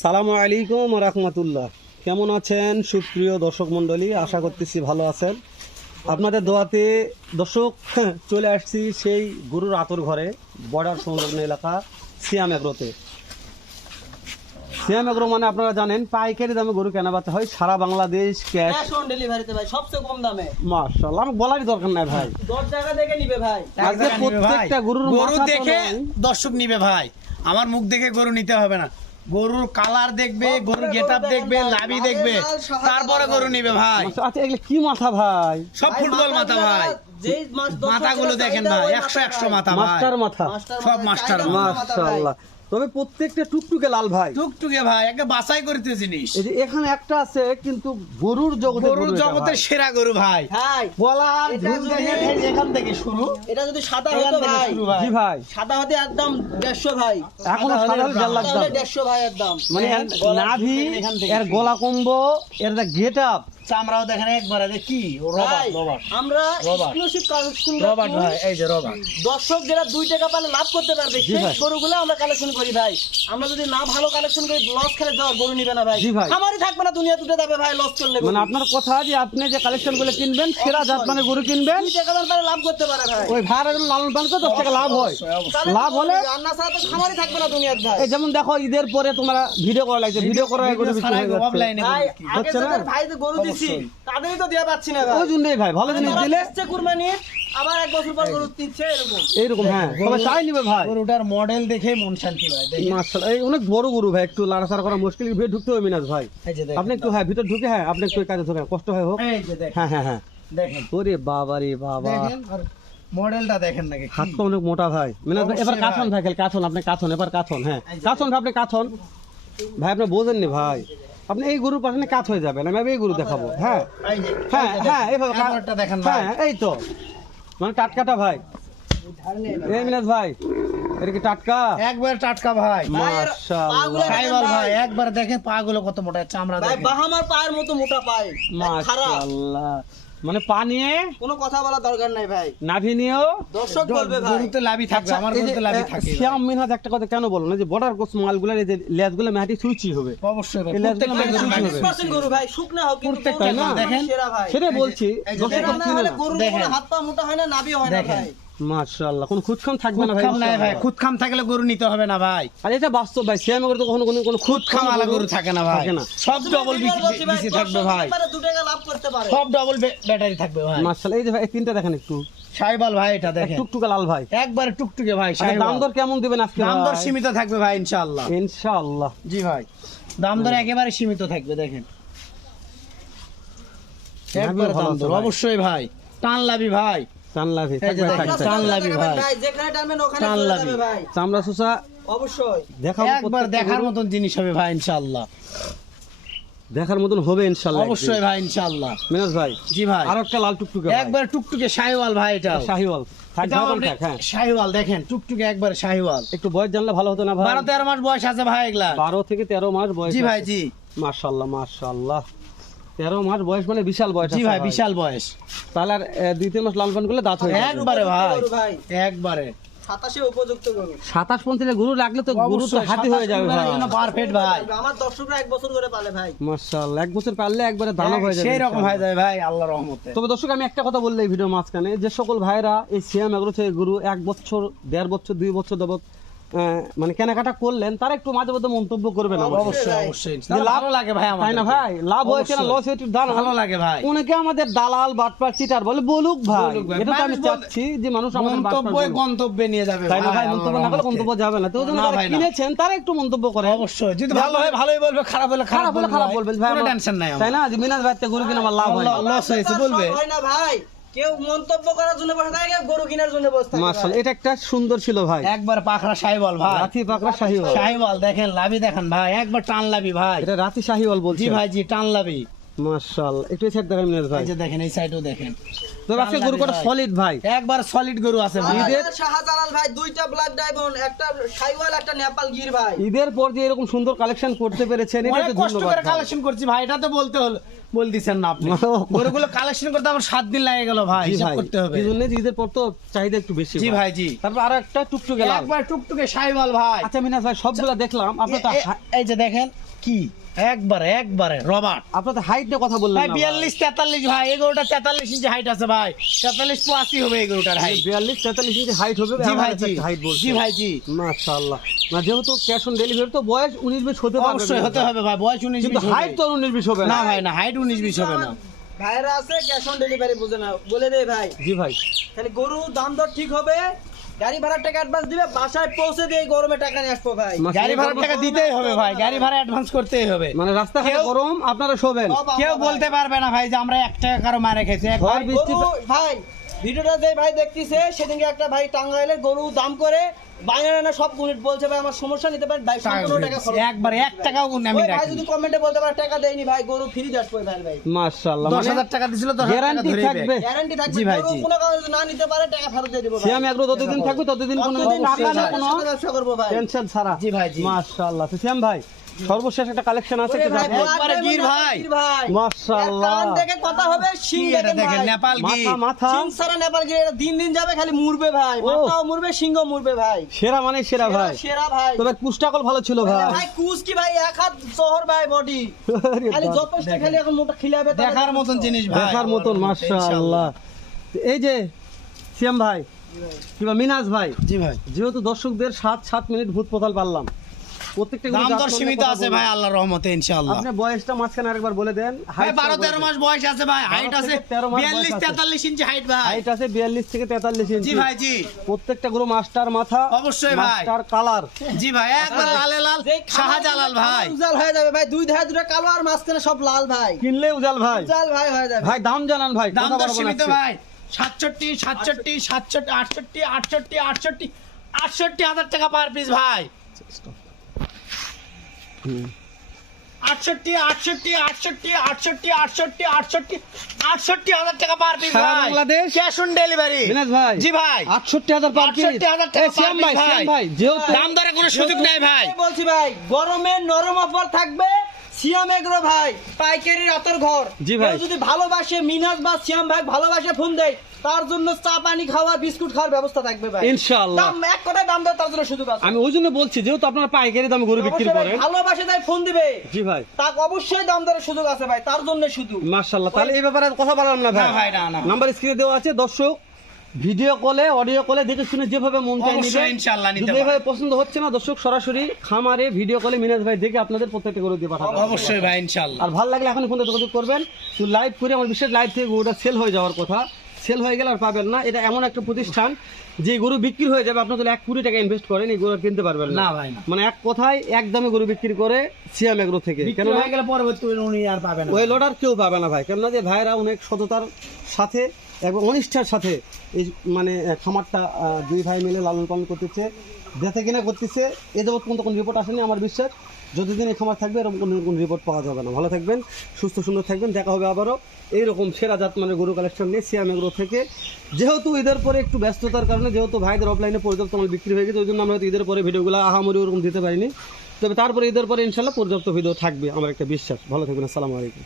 সালামু আলাইকুম রাহমাতুল্লাহ। কেমন আছেন সুপ্রিয় দর্শক মণ্ডলী? আশা করতেছি ভালো আছেন। আপনাদের দোয়াতে দর্শক চলে আসছি সেই গরুর আতর ঘরে, বর্ডার সংলগ্ন এলাকা সিয়াম এগ্রোতে। সিয়াম এগ্রো মানে আপনারা জানেন পাইকারি দামে গরু কেনাবেচা হয় সারা বাংলাদেশ, ক্যাশ অন ডেলিভারিতে ভাই, সবচেয়ে কম দামে। মাশাআল্লাহ, আমার বলারই দরকার নাই ভাই। 10 টাকা দেখে নিবে ভাই। আজকে প্রত্যেকটা গরুর গরু মাথা তো দেখে নয়। দর্শক নিবে ভাই, আমার মুখ দেখে গরু নিতে হবে না। গরুর কালার দেখবে, গরুর গেটআপ দেখবে, লাভি দেখবে, তারপরে গরু নিবে ভাই। আচ্ছা এগুলো কি মাথা ভাই? সব ফুটবল মাথা ভাই। যেই মাছ 10 মাথাগুলো দেখেন ভাই, 100 মাথা ভাই, মাস্টার মাথা, সব মাস্টার মাথা। মাশাআল্লাহ। তবে প্রত্যেকটা টুকটুকে লাল ভাই। টুকটুকে ভাই, একটা বাছাই করতে জিনিস। এই যে এখানে একটা আছে কিন্তু গরুর গরুর জগতের সেরা গরু ভাই। ভাই বলার এটা ঝুল যদি- দেখেন, এই যে এখান থেকে শুরু, এটা যদি সাদা এখান হতো থেকে ভাই, শুরু ভাই। জি ভাই, সাদা হতে একদম 150 ভাই। এখনো সাদা সাদা হলে জাল সাদা হলে লাগতাম। 150 ভাই একদম। মানে দেখেন, গলার নাভি, ঝুল দেখেন এখান থেকে এর শুরু। গলা কম্বো, এর গেট আপ, চামড়াও দেখেন একবারে, যে কি ভাই, রবার্ট আমরা রবার্ট। এক্সক্লুসিভ কালেকশন রবার্ট ভাই, এই যে রবার্ট। দর্শক যারা 2 টাকা পালে লাভ করতে পারবে জি সেই ভাই। গরুগুলো আমরা কালেকশন করি ভাই। আমরা যদি না ভালো কালেকশন করি, লস খেলে যাওয়ার গরু নিবে না ভাই। জি ভাই। আমারই থাকবে না, দুনিয়া টুটে যাবে ভাই লস করলে গরু। মানে আপনার কথা যে আপনি যে কালেকশন গুলো কিনবেন সেরা জাত মানে গরু কিনবেন, 2 টাকা দাম পারে লাভ করতে পারে ভাই। ওই ভাড়া লালন পালন করে 10 টাকা লাভ হয়। তাহলে লাভ হলে রান্না ছাড়া তো খামারই থাকবে না দুনিয়ার ভাই। এই যেমন দেখো ঈদের পরে তোমরা ভিডিও করা লাগছে, ভিডিও করার আগে গরু বিক্রি হয়ে যাচ্ছে। অফলাইনে ভাই আগে হচ্ছে না? যাদের ভাই যে গরু দিছি তাদেরই তো দেয়া পাচ্ছি না ভাই। ওই জন্যই ভাই ভালো জিনিস তারা দিলে দিচ্ছে কুরবানি, আবার 1 বছর পর গরু দিচ্ছে এরকম। এইরকম, হ্যাঁ সবাই চাই নিবে ভাই। গরুটার মডেল দেখে মন শান্তি ভাই। দেখেন, মাশাআল্লাহ, এই অনেক বড় গরু ভাই, একটু লাড়াচাড়া করা মুশকিল, ভিতরে ঢুকতে হবে মিনাজ ভাই। এই যে দেখেন, আপনি একটু হ্যাঁ ভিতর ঢুকে, হ্যাঁ আপনি একটু এই কাজে ঢুকে, কষ্ট হয় হোক। এই যে দেখেন, হ্যাঁ হ্যাঁ হ্যাঁ, দেখেন, ওরে বাবা রে বাবা, দেখেন, আর মডেলটা দেখেন নাকি কি? হাত তো অনেক মোটা ভাই। মিনাজ ভাই এবার অবশ্যই কাথন ভাই। ভাই, কাথন আপনি কাথন, এবার কাথন, হ্যাঁ এই যে কাথন ভাই, আপনি কাথন ভাই, আপনি বোঝেননি ভাই, আপনি এই গরুর পাশে কাত হয়ে যাবেন, আমি এই গরু দেখাবো। হ্যাঁ এই যে, হ্যাঁ এই যে হ্যাঁ, দেখেন, এইভাবে এবারটা দেখেন ভাই। হ্যাঁ এই তো মানে টাটকাটা ভাই। এই মিনাজ ভাই এটা কি টাটকা? একবার টাটকা ভাই। ভাই এর মাশাআল্লাহ, পাগুলো দেখেন সাইবার ভাই, ভাই। একবার দেখেন পাগুলো কত মোটা, চামড়া ভাই দেখেন। বাহামার পায়ের মতো মোটা পায়। খারাপ, মাশাআল্লাহ, মানে পা নিয়ে কোনো কথা বলা দরকার নাই ভাই। নাভি নিয়েও। দর্শক বলবে ভাই। গরুতে লাভই থাকবে, আচ্ছা, আমার এই যে, গরুতে লাভই থাকে ভাই। শ্যাম মিনহাজ একটা কথা কেন বলো না যে বর্ডার কোর্স মালগুলোর এই যে লেজগুলো মাটি সুইচি হবে, অবশ্যই ভাই, এই লেজগুলো প্রত্যেকটা মানে গরু সুইচি লাগে। হবে। 100% গরু ভাই, শুকনা হোক কিন্তু প্রত্যেকটা গরু না, দেখেন। সেরা ভাই। সেটাই বলছি। এই যে দর্শক সেরা না চিনে হলে না। গরুর দেখেন। কোনো হাত পা মোটা হয় না, নাভি হয় না দেখেন। ভাই। মাশাআল্লাহ, কোন খুদখাম থাকবে না ভাই। খুদখাম নাই ভাই, খুদখাম থাকলে গরু নিতে হবে না ভাই। আর এটা বাস্তব ভাই, শ্যাম করে তো কখনো কোনো কোনো খুদখাম আলা গরু থাকে না ভাই, থাকে না। সব ডবল বলছি ভাই, বিসি থাকবে দর্শক ভাই, পারে 2 টাকা লাভ করতে পারে। সব ডবল ব্যাটারি থাকবে ভাই। মাশাআল্লাহ, এই যে ভাই এই তিনটা দেখেন একটু, সাইবাল ভাই, এটা দেখেন টুকটুকা লাল ভাই। একবারে টুকটুকে ভাই। আচ্ছা, দাম দর কেমন দিবেন আজকে? দাম দর ভাই? সীমিত থাকবে ভাই ইনশাআল্লাহ। ইনশাআল্লাহ। জি ভাই, দাম দর একেবারে সীমিত থাকবে, দেখেন একবারে ভালো দাম আছে দর ভাই। অবশ্যই ভাই। টান লাভি ভাই, চানলাভি এই যে থাকবে, দেখেন, থাকবে। চান লাভি ভাই। ভাই যেখানে টানবেন ওখানে টান চলে লাভি। যাবে ভাই। চামড়া সুসা অবশ্যই। দেখাবো, একবার প্রত্যেকটা দেখার গরু মতন জিনিস হবে ভাই ইনশাআল্লাহ। দেখার মতন হবে ইনশাআল্লাহ। অবশ্যই ভাই ইনশাআল্লাহ। মিনাজ ভাই জি ভাই, আর একটা লাল টুকটুকে ভাই। একবার টুকটুকে শাহিওয়াল ভাই, এটা শাহিওয়াল থাকবে, হ্যাঁ শাহিওয়াল দেখেন, টুকটুকে একবার শাহিওয়াল। একটু বয়স জানলে ভালো হতো না ভাই? 12-13 মাস বয়স আছে ভাই এগুলা। 12 থেকে 13 মাস বয়স। জি ভাই, জি মাশাআল্লাহ মাশাআল্লাহ, 13 মাস বয়স মানে বিশাল বয়স জি আছে ভাই, বিশাল বয়স। তাহলে আর 2-3 মাস লাল পান করলে দাঁত হয়ে যাবে। একবারে ভাই, গরু ভাই, একবারে 27 উপযুক্ত গরু। 27-35 গরু লাগলে তো গরু তো হাতি হয়ে যাবে ভাই। পারফেক্ট ভাই, আমার দর্শকরা 1 বছর করে পালে ভাই। মাশাআল্লাহ, 1 বছর পারলে একবারে দানা হয়ে যাবে সেই রকম ইনশাআল্লাহ। হয়ে যাবে ভাই আল্লাহর রহমতে। তবে দর্শক আমি একটা কথা বললে এই ভিডিও মাঝখানে, যে সকল ভাইরা এই সিয়াম এগুলো থেকে গরু 1 বছর 1.5 বছর 2 বছর যাবত মানে কেনাকাটা করলেন, তারা একটু মাঝে মধ্যে মন্তব্য করবেন আমার। অবশ্যই ভাই। অবশ্যই, যে লাভ ভালো লাগে ভাই আমার, তাই না ভাই? লাভ হয়েছে না অবশ্যই। লস হয়েছে দাঁড়ান। ভালো লাগে ভাই। অনেকে আমাদের দালাল বাটপার চিটার বলে, বলুক ভাই, বলুক ভাই। এটা তো আমি মানুষ বলতে- চাচ্ছি যে মানুষ আমাদের বাটপার মন্তব্যে বলুক। গন্তব্যে নিয়ে যাবে তাই না ভাই? আল্লাহর মন্তব্য না করলে রহমতে। গন্তব্য যাবে না। তো ওই জন্য না যারা ভাই, না। কিনেছেন তারা একটু মন্তব্য করে। অবশ্যই, যদি ভালো হয় ভালোই বলবে, খারাপ হলে খারাপ হলে খারাপ বলবেন ভাই, কোনো আমার- টেনশন নাই তাই আমার। না? যে মিনাজ ভাই তে গরু কিনে আমার লাভ হয় না। লস হয়েছে বলবে। সব হয় না ভাই, কেউ মন্তব্য করার জন্য বসে থাকে, গরু কেনার জন্য বসে থাকে মাশাআল্লাহ, ভাই। এটা একটা সুন্দর ছিল ভাই, একবার পাখরা শাহিওয়াল ভাই, রাতি পাকড়া শাহিওয়াল। শাহিওয়াল দেখেন, লাভি দেখেন ভাই, একবার টান লাভি ভাই। এটা রাতি শাহিওয়াল বলছি জি ভাই, জি টান লাভি। মাশাআল্লাহ, একটু এই সাইড দেখেন মিনাজ ভাই। এই যে দেখেন, এই সাইডেও দেখেন, তো আজকে গরু কটা সলিড ভাই। একবার সলিড গরু আছে ভাই। ঈদের শাহজালাল ভাই দুইটা ব্ল্যাক ডায়মন্ড, একটা সাইওয়াল, একটা নেপাল গির ভাই। ঈদের পর যে এরকম সুন্দর কালেকশন করতে পেরেছেন এটা অনেক তো কষ্ট ধন্যবাদ করে ভাই। কালেকশন করছি ভাই, এটা তো বলতেছেন না আপনি। গরুগুলো কালেকশন করতে আমার 7 দিন লাগে গেল ভাই, জি হিসাব ভাই, করতে হবে। এই জন্য যে ঈদের পর তো চাহিদা একটু বেশি জি ভাই, জি। তারপর আরো একটা টুকটুকে লাল। একবার টুকটুকে সাইওয়াল ভাই। আচ্ছা মিনাজ ভাই, সবগুলা দেখলাম, আপনার তো এই যে দেখেন কি একবারে রবার্ট আপনার তো হাইট নিয়ে কথা বললেন ভাই, না ভাই। 42-43 ভাই, এই গরুটা 43 ইঞ্চি হাইট আছে ভাই, 43-85 হবে এই গরুটার হাইট। 42-43 ইঞ্চি হাইট হবে জি ভাই, জি। হাইট বলছি। জি ভাই, জি। মাশাআল্লাহ, না যেহেতু ক্যাশ অন ডেলিভারি তো বয়স 19-20 হতে পারবে, অবশ্যই হতে হবে ভাই, বয়স 19-20 কিন্তু হবে। হাইট তো 19-20 হবে না না। ভাই, না, হাইট 19-20 হবে না। ভাইরা আছে ক্যাশ অন ডেলিভারি বুঝে না, বলে দেই ভাই। জি ভাই, তাহলে গরু দাম দর ঠিক হবে, গাড়ি ভাড়ার টাকা অ্যাডভান্স দিবে, বাসায় পৌঁছে দিয়ে গরমে টাকা নিয়ে আসবো ভাই। গাড়ি ভাড়ার টাকা দিতেই হবে ভাই, গাড়ি ভাড়া অ্যাডভান্স করতেই হবে। মানে রাস্তাঘাটে কেউ- গরম, আপনারা শোবেন। কেউ বলতে পারবে না ভাই যে আমরা 1 টাকা কারো মারে খেয়েছি। একবার ঝড় বৃষ্টি গরু ভাই ভিডিওটা যে ভাই দেখতেছে, সেদিনকে একটা ভাই টাঙ্গাইলের গরু দাম করে বাইরে সব গুণিত বলছে ভাই আমার সমস্যা নিতে পারে, ভাই 15 টাকা খরচ। একবার 1 টাকাও আমি ওই ভাই রাখি। যদি কমেন্টে বলতে পারে টাকা দেয়নি ভাই, গরু ফ্রি দাস করে ভাই। মাশাআল্লাহ, 10,000 টাকা দিছিল, 10,000 টাকা গ্যারান্টি ধরেই থাকবে। দেয়। গ্যারান্টি থাকবে, জি ভাই, গরু জি। কোনো কারণে যদি না নিতে পারে টাকা ফেরত দিয়ে দেব ভাই। সিয়াম এগ্রো যতদিন থাকবে ততদিন কোনো ততদিন টাকা না ভাইয়ের কোনো সাথে ব্যবসা করবো ভাই। টেনশন ছাড়া। জি ভাই, জি। মাশাআল্লাহ, তো সিয়াম ভাই সর্বশেষ একটা কালেকশন আছে ওরে একটু ভাই, দেখাবো। একবারে গির ভাই। গির ভাই। মাশাআল্লাহ, কান দেখে কথা হবে, শিং কি এটা দেখেন দেখেন, ভাই। নেপাল গির। মাথা সিং সারা নেপাল গির, এটা দিন দিন যাবে খালি মুরবে ভাই, ও। মাথাও মুরবে, সিংহ মুরবে ভাই। সেরা মানে সেরা ভাই। সেরা ভাই। তবে কুষ্টাকল ভালো ছিল ভাই। ভাই কুস কি ভাই, এক হাত শহর ভাই বডি, আরে খালি বাপ, যথেষ্ট খালি এখন মোটা খিলাবে তাহলে দেখার মতন জিনিস ভাই, দেখার মতন মাশাআল্লাহ। এই যে সিয়াম ভাই কিংবা মিনাজ ভাই, জি ভাই। যেহেতু দর্শকদের 7 মিনিট ভূত পোতাল পারলাম, প্রত্যেকটা দাম গরু দর জাত সীমিত কথা আছে বলবো। ভাই, আল্লাহর রহমতে ইনশাআল্লাহ। আপনি বয়সটা মাঝখানে আরেকবার বলে দেন। ভাই 12-13 মাস বয়স আছে ভাই, হাইট 12 আছে থেকে 13 মাস বয়স আছে। 42-43 ইঞ্চি হাইট ভাই। হাইট আছে 42 থেকে 43 ইঞ্চি। জি ভাই, জি। প্রত্যেকটা গরু মাস্টার মাথা, অবশ্যই ভাই। Master colour. জি ভাই, একবার লালে লাল যেই খাবার শাহজালাল ভাই। উজাল হয়ে যাবে ভাই, দুই ধারে দুটো কালো আর মাঝখানে সব লাল ভাই, কিনলে উজাল ভাই। উজাল ভাই হয়ে যাবে। ভাই দাম জানান ভাই, দাম কথা দর বলবো না সীমিত আজকে। ভাই, 67, 67, 67, 68 হাজার টাকা পার পিস ভাই। 68 হাজার টাকা পার পিস সারা ভাই। Bangladesh? Cash on delivery. Minaj ভাই, জি ভাই। 68,000 পার পিস। 68,000 টাকা এই সিয়াম পার ভাই, পিস সিয়াম ভাই, যেহেতু দাম দরে কোনো সুযোগ নেই ভাই। এই বলছি ভাই, গরমে নরম অফার থাকবে, সিয়াম এগ্রো ভাই পাইকারি রাতের ঘর। জি ভাই। কেউ যদি ভালোবাসে মিনাজ বা সিয়াম ভাই ভালোবাসে ফোন দেয়, তার জন্য চা পানি খাওয়া বিস্কুট খাওয়ার ব্যবস্থা থাকবে ভাই। ইনশাআল্লাহ। দাম এক কথায় দাম দেওয়ার তার জন্য সুযোগ আছে। আমি ওই জন্য বলছি, যেহেতু আপনারা পাইকারি দামে গরু বিক্রি অবশ্যই ভাই, করেন। ভালোবাসে তাই ফোন দিবে, জি ভাই, তাকে অবশ্যই দাম দেওয়ার সুযোগ আছে ভাই, তার জন্য শুধু। মাশাআল্লাহ। তাহলে এই ব্যাপারে আর কথা বললাম না ভাই। না ভাই, না, না। নাম্বার স্ক্রিনে দেওয়া আছে, দর্শক ভিডিও কলে অডিও কলে দেখে শুনে যেভাবে মন চায় অবশ্যই নিবে। ইনশাআল্লাহ নিতে যদি পারবে। এভাবে পছন্দ হচ্ছে না, দর্শক সরাসরি খামারে ভিডিও কলে মিনাজ ভাই দেখে আপনাদের প্রত্যেকটা গরু দিয়ে পাঠাবেন। অবশ্যই ভাই, ইনশাআল্লাহ। আর ভালো লাগলে এখন ফোন যোগাযোগ করবেন, তো লাইভ করে আমার বিশেষ লাইভ থেকে গরুটা সেল হয়ে যাওয়ার কথা, সেল হয়ে গেলে আর পাবেন না। এটা এমন একটা প্রতিষ্ঠান যে গরু বিক্রি হয়ে যাবে, আপনার যদি 1 কোটি টাকা ইনভেস্ট করেন এই গরু আর কিনতে পারবেন না ভাই, না। মানে এক কথায় এক দামে গরু বিক্রি করে সিয়াম এগ্রো থেকে। বিক্রি কেন হয়ে গেলে পরবর্তী উনি আর পাবে না। ওই লোডার কেউ পাবে না ভাই, কেননা যে ভাইরা অনেক সততার সাথে এবং অনিষ্ঠার সাথে এই মানে খামারটা দুই ভাই মিলে লালন পালন করতেছে, বেঁচে কিনা করতেছে। এ যাবৎ পর্যন্ত কোনো রিপোর্ট আসেনি আমার বিশ্বাস। যতদিন এই খামার থাকবে এরকম কোনো রিপোর্ট পাওয়া যাবে না। ভালো থাকবেন, সুস্থ সুন্দর থাকবেন, দেখা হবে আবারও এইরকম সেরা জাত মানে গরু কালেকশন নিয়ে সিয়াম এগ্রো থেকে। যেহেতু ঈদের পরে একটু ব্যস্ততার কারণে, যেহেতু ভাইদের অফলাইনে পর্যাপ্ত মাল বিক্রি হয়ে গেছে, ওই জন্য আমরা হয়তো ঈদের পরে ভিডিওগুলো আহামরি ওরকম দিতে পারিনি। তবে তারপরে ঈদের পরে ইনশাল্লাহ পর্যাপ্ত ভিডিও থাকবে আমার একটা বিশ্বাস। ভালো থাকবেন, আসসালামু আলাইকুম।